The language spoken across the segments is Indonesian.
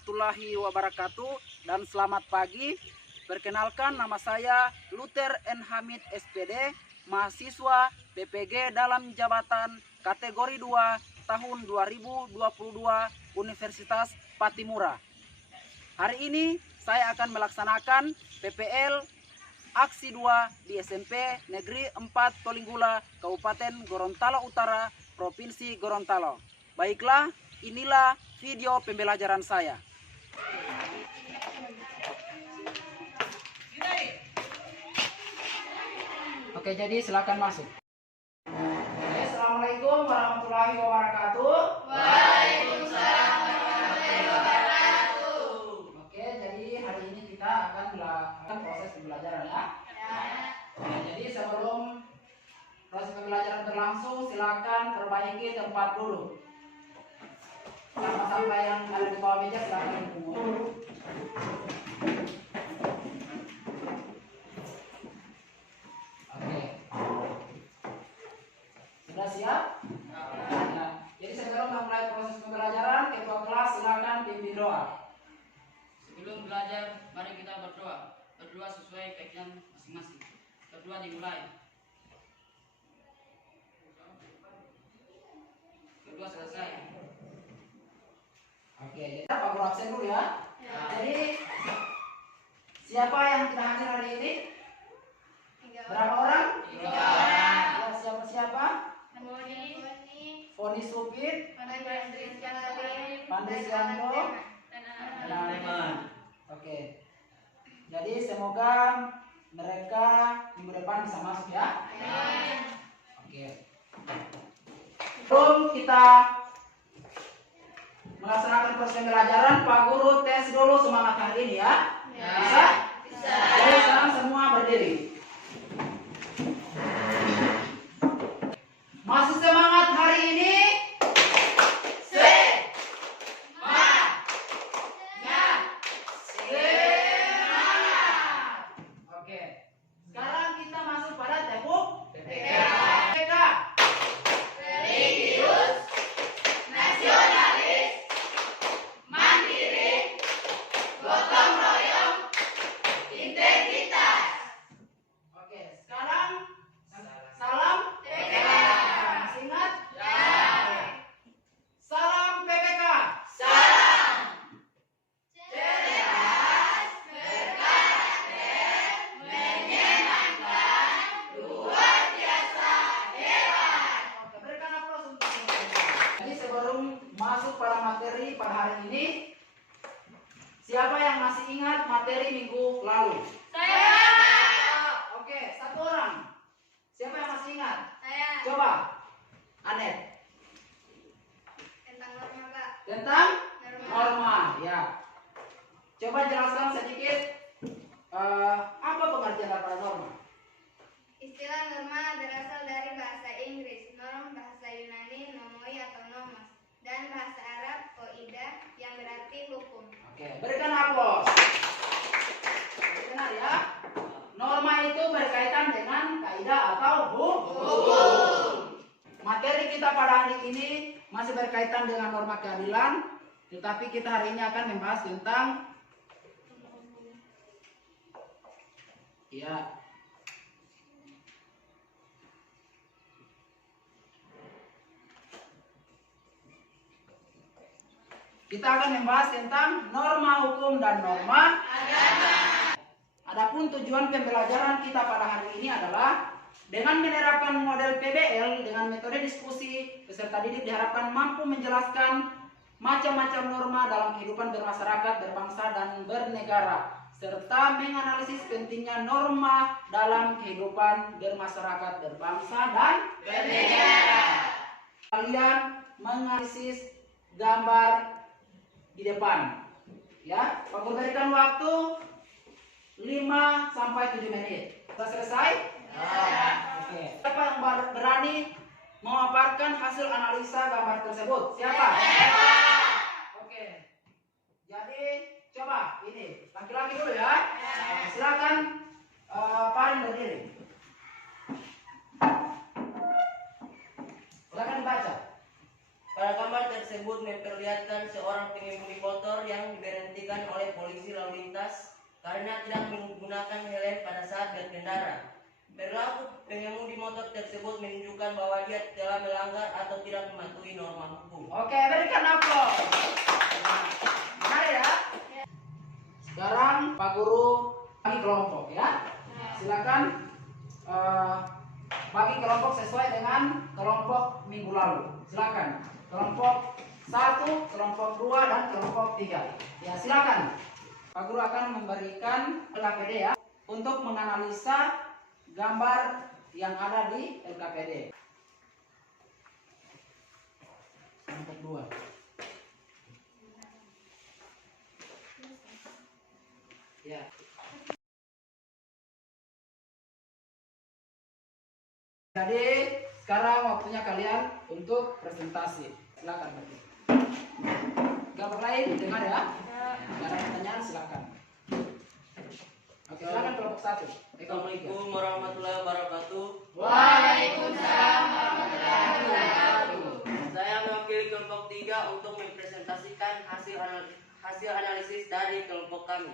warahmatullahi wabarakatuh dan selamat pagi. Perkenalkan, nama saya Luther N. Hamid SPD, mahasiswa PPG dalam jabatan kategori 2 tahun 2022 Universitas Patimura. Hari ini saya akan melaksanakan PPL Aksi 2 di SMP Negeri 4 Tolinggula, Kabupaten Gorontalo Utara, Provinsi Gorontalo. Baiklah, inilah video pembelajaran saya. Oke, jadi silakan masuk. Assalamualaikum warahmatullahi wabarakatuh. Waalaikumsalam warahmatullahi wabarakatuh. Oke, jadi hari ini kita akan melakukan proses pembelajaran ya. Oke, jadi sebelum proses pembelajaran berlangsung, silakan perbaiki tempat dulu. Sampah-sampah yang ada di bawah meja silakan dipungut. Oke. Sudah siap? Ya. Jadi sebelum memulai proses pembelajaran, ketua kelas silakan pimpin doa. Sebelum belajar, mari kita berdoa. Berdoa sesuai keyakinan masing-masing. Berdoa dimulai. Berdoa selesai. Oke, jadi Pak Guru absen dulu ya. Jadi siapa yang tidak hadir hari ini? Berapa orang? 3 orang. Ya, siapa? Foni Supit, Pandai Sianto, dan Aleman. Oke. Jadi semoga mereka minggu depan bisa masuk ya. Oke. Sebelum kita melaksanakan proses pembelajaran, Pak Guru tes dulu semangat hari ini ya. Bisa? Jadi sekarang semua berdiri. Masih semangat hari ini? Oke. Sekarang kita masuk pada tembok PPK. Religius, nasionalis, mandiri, gotong royong, integritas. Oke, sekarang salam PPK. Masih ingat? Ya. Salam PPK. Salam. Cerdas, berkarakter, menyenangkan, luar biasa, hebat. Oke, berikan aplaus untuk mereka. Jadi sebelum masuk pada materi pada hari ini, siapa yang masih ingat materi minggu lalu? Saya. Oke, satu orang. Siapa yang masih ingat? Saya. Coba, Anet. Tentang norma, Pak. Tentang norma, ya. Coba jelaskan sedikit apa pengertian daripada norma. Istilah norma berasal dari bahasa Inggris, norm bahasa Yunani, nomoi atau nomos, dan bahasa Arab kaidah yang berarti hukum. Oke, berikan aplaus. Benar ya. Norma itu berkaitan dengan kaidah atau hukum. Materi kita pada hari ini masih berkaitan dengan norma keadilan, tetapi kita hari ini akan membahas tentang ya. Kita akan membahas tentang norma hukum dan norma agama. Adapun tujuan pembelajaran kita pada hari ini adalah dengan menerapkan model PBL dengan metode diskusi, peserta didik diharapkan mampu menjelaskan macam-macam norma dalam kehidupan bermasyarakat, berbangsa, dan bernegara, serta menganalisis pentingnya norma dalam kehidupan bermasyarakat, berbangsa, dan bernegara. Kalian menganalisis gambar di depan. Ya, Pak Guru berikan waktu 5 sampai 7 menit. Sudah selesai? Ya. Oke. Siapa yang berani memaparkan hasil analisa gambar tersebut? Siapa? Oke. Jadi coba ini laki-laki dulu ya. Silakan paling berdiri. Silakan dibaca. Pada gambar tersebut memperlihatkan seorang pengemudi motor yang diberi diberikan oleh polisi lalu lintas karena tidak menggunakan helm pada saat berkendara. Perilaku pengemudi motor tersebut menunjukkan bahwa dia telah melanggar atau tidak mematuhi norma hukum. Oke, berikan aplaus. Benar ya? Sekarang Pak Guru bagi kelompok ya. Silakan bagi kelompok sesuai dengan kelompok minggu lalu. Silakan. Kelompok 1, kelompok 2, dan kelompok 3. Ya, silakan. Pak Guru akan memberikan LKPD ya untuk menganalisa gambar yang ada di LKPD. Kelompok 2. Ya. Jadi sekarang waktunya kalian untuk presentasi. Silakan. Gambar lain dengar ya? Jika ada pertanyaan silakan. Oke, silakan kelompok 1. Assalamualaikum warahmatullahi wabarakatuh. Waalaikumsalam warahmatullahi wabarakatuh. Saya mewakili kelompok 3 untuk mempresentasikan hasil analisis dari kelompok kami.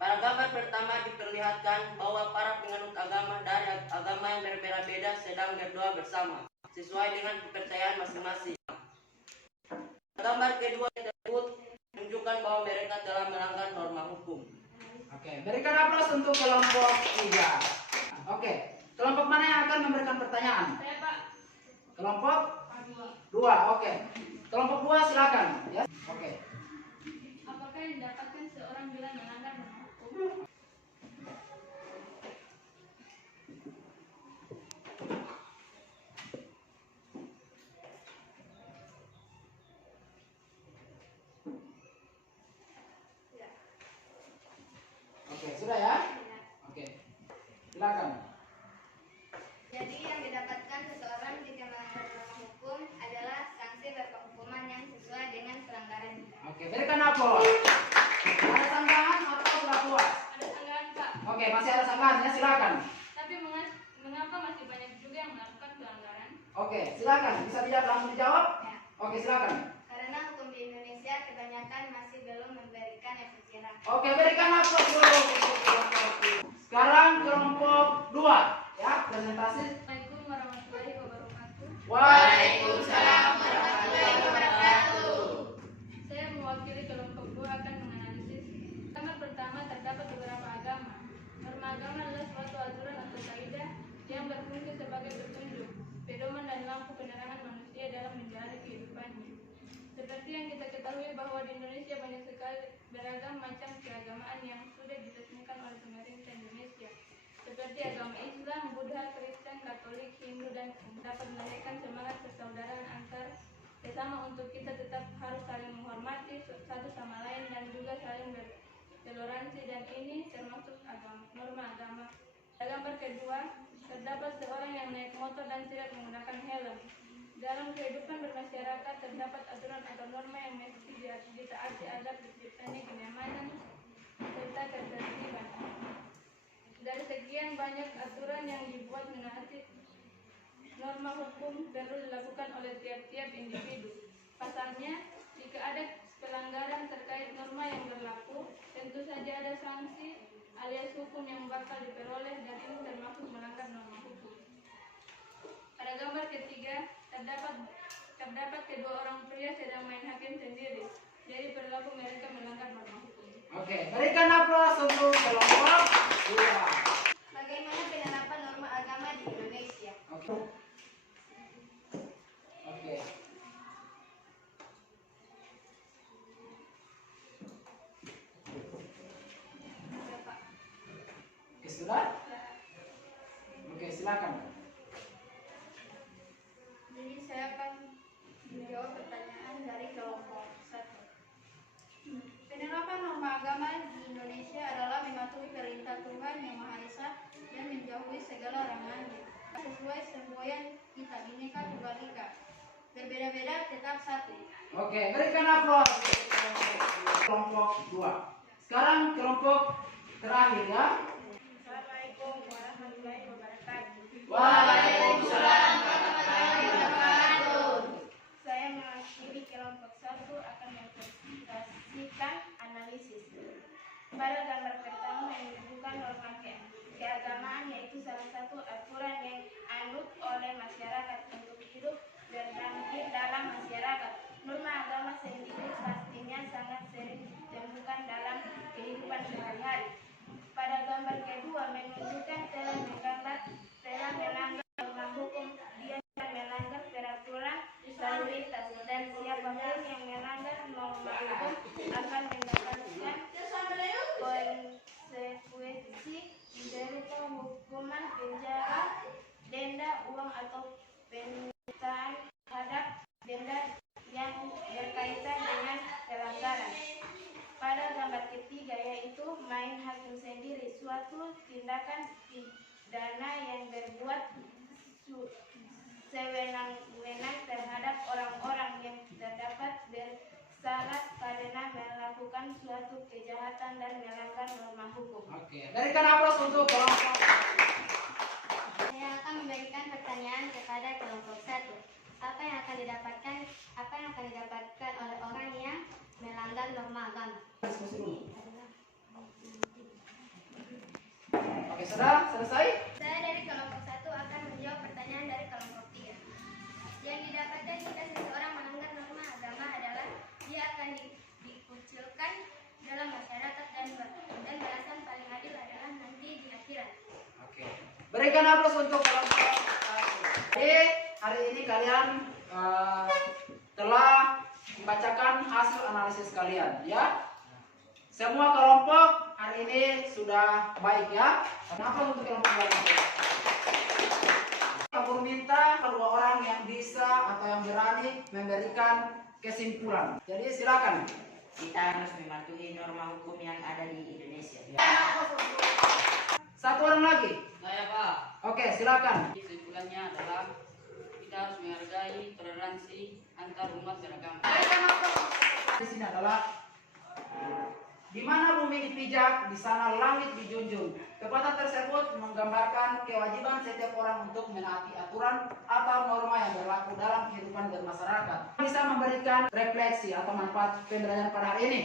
Pada gambar pertama diperlihatkan bahwa para penganut agama dari agama yang berbeda-beda sedang berdoa bersama sesuai dengan kepercayaan masing-masing. Gambar kedua tersebut menunjukkan bahwa mereka telah melanggar norma hukum. Oke, berikan aplaus untuk kelompok 3. Oke, kelompok mana yang akan memberikan pertanyaan? Saya Pak. Kelompok 2. Oke. Kelompok 2 silakan ya. Oke. Apakah yang didapatkan seorang bila melanggar norma hukum? Oke, sudah ya? Oke. Silakan. Jadi yang didapatkan seseorang jika melanggar norma hukum adalah sanksi berkehukuman yang sesuai dengan pelanggaran. Oke, berikan aplaus. Ada sanggahan atau sudah puas? Ada sanggahan Pak. Oke, masih ada sanggahan ya, silakan. Tapi mengapa masih banyak juga yang melakukan pelanggaran? Oke, silakan. Bisa tidak langsung dijawab? Ya. Oke, silakan. Karena hukum di Indonesia kebanyakan masih belum memberikan efek jerah. Oke, berikan aplaus dulu. Sekarang kelompok 2 ya, presentasi. Assalamualaikum warahmatullahi wabarakatuh. Waalaikumsalam warahmatullahi wabarakatuh. Saya mewakili kelompok 2 akan menganalisis. Gambar pertama terdapat beberapa agama. Norma agama adalah suatu aturan atau kaidah yang berfungsi sebagai petunjuk, pedoman dan lampu penerangan manusia dalam menjalani kehidupannya. Seperti yang kita ketahui bahwa di Indonesia banyak sekali beragam macam keagamaan yang sudah diresmikan oleh pemerintah Indonesia. Seperti agama Islam, Buddha, Kristen, Katolik, Hindu, dan dapat melahirkan semangat persaudaraan antar sesama untuk kita tetap harus saling menghormati satu sama lain dan juga saling bertoleransi, dan ini termasuk norma agama. Pada gambar kedua, terdapat seorang yang naik motor dan tidak menggunakan helm. Dalam kehidupan bermasyarakat terdapat aturan atau norma yang mesti ditaati agar terciptanya kenyamanan serta ketertiban. Dari sekian banyak aturan yang dibuat menaati norma hukum perlu dilakukan oleh tiap-tiap individu. Pasalnya, jika ada pelanggaran terkait norma yang berlaku, tentu saja ada sanksi alias hukum yang bakal diperoleh, dan ini termasuk melanggar norma hukum. Pada gambar ketiga, terdapat kedua orang pria sedang main hakim sendiri. Jadi perilaku mereka melanggar norma hukum. Oke, berikan aplaus untuk kelompok 2. Bagaimana penerapan norma agama di Indonesia? Oke. Oke. Ya, Pak. Oke, sudah? Oke, silakan. Jadi saya akan menjawab pertanyaan dari kelompok 1. Penerapan norma agama di Indonesia adalah mematuhi perintah Tuhan Yang Maha Esa dan menjauhi segala larangannya. Sesuai semboyan kita Bhinneka Tunggal Ika. Berbeda-beda tetap satu. Oke, berikan aplaus kelompok 2. Sekarang kelompok terakhir ya. Assalamualaikum warahmatullahi wabarakatuh. Waalaikumsalam warahmatullahi wabarakatuh. Saya mewakili kelompok 1 akan mempresentasikan analisis. Pada gambar pertama yang menunjukkan norma keagamaan, yaitu salah satu aturan yang anut oleh masyarakat untuk hidup dan berakhir dalam masyarakat. Norma agama sendiri pastinya sangat sering ditemukan dalam kehidupan sehari-hari. Pada gambar kedua menunjukkan telah melanggar norma hukum, dia melanggar peraturan lalu lintas, dan siapapun yang melanggar norma hukum akan mendapatkan konsekuensi berupa hukuman penjara, denda, uang atau penyitaan terhadap denda yang berkaitan dengan pelanggaran. Pada gambar ketiga yaitu main hakim sendiri, suatu tindakan pidana yang berbuat sewenang-wenang terhadap orang-orang yang terdapat bersalah karena melakukan suatu kejahatan dan melanggar norma hukum. Oke, berikan aplaus untuk kelompok. Saya akan memberikan pertanyaan kepada kelompok 1. Apa yang akan didapatkan oleh orang yang melanggar norma agama? Diskusi dulu. Oke, sudah selesai? Saya dari kelompok 1 akan menjawab pertanyaan dari kelompok 3. Yang didapatkan jika seseorang melanggar norma agama adalah dia akan dikucilkan dalam masyarakat dan balasan paling adil adalah nanti di akhirat. Oke. Berikan aplaus untuk kelompok 1. Jadi, hari ini kalian telah membacakan hasil analisis kalian, ya. Semua kelompok hari ini sudah baik, ya. Kenapa untuk kelompok baik? Aku minta kedua orang yang bisa atau yang berani memberikan kesimpulan. Jadi silakan. Kita harus mematuhi norma hukum yang ada di Indonesia. Satu orang lagi. Saya Pak. Oke, silakan. Kesimpulannya adalah kita harus menghargai toleransi antar umat beragama. Di sini adalah di mana bumi dipijak, di sana langit dijunjung. Pepatah tersebut menggambarkan kewajiban setiap orang untuk menaati aturan atau norma yang berlaku dalam kehidupan bermasyarakat. Bisa memberikan refleksi atau manfaat pembelajaran pada hari ini.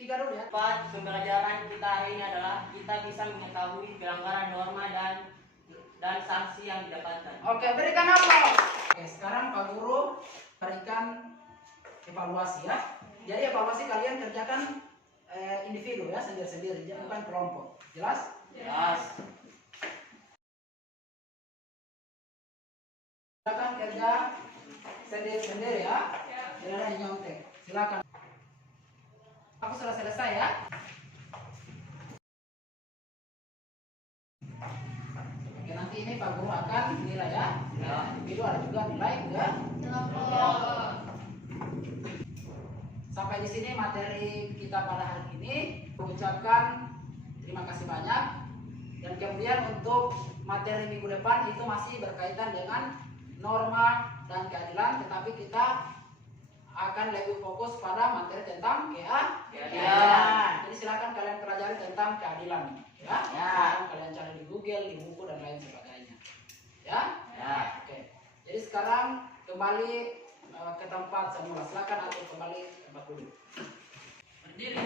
Tiga dulu ya. Pembelajaran kita hari ini adalah kita bisa mengetahui pelanggaran norma dan sanksi yang didapatkan. Oke, berikan aplaus. Oke, sekarang Pak Guru berikan evaluasi, ya. Jadi evaluasi kalian kerjakan individu, ya, sendiri-sendiri, bukan kelompok. Jelas? Jelas. Silakan kerja sendiri-sendiri, ya. Tidak ada yang nyontek. Silakan. Aku sudah selesai, ya. Oke, nanti ini Pak Guru akan nilai, ya. Individu ada juga nilai juga. Sampai di sini materi kita pada hari ini. Ucapkan terima kasih banyak. Dan kemudian untuk materi minggu depan itu masih berkaitan dengan norma dan keadilan, tetapi kita akan lebih fokus pada materi tentang keadilan. Jadi silakan kalian pelajari tentang keadilan, ya. Silakan kalian cari di Google, di buku dan lain sebagainya. Ya? Oke. Jadi sekarang kembali ke tempat semula. Silakan atau kembali tempat dulu. Berdiri.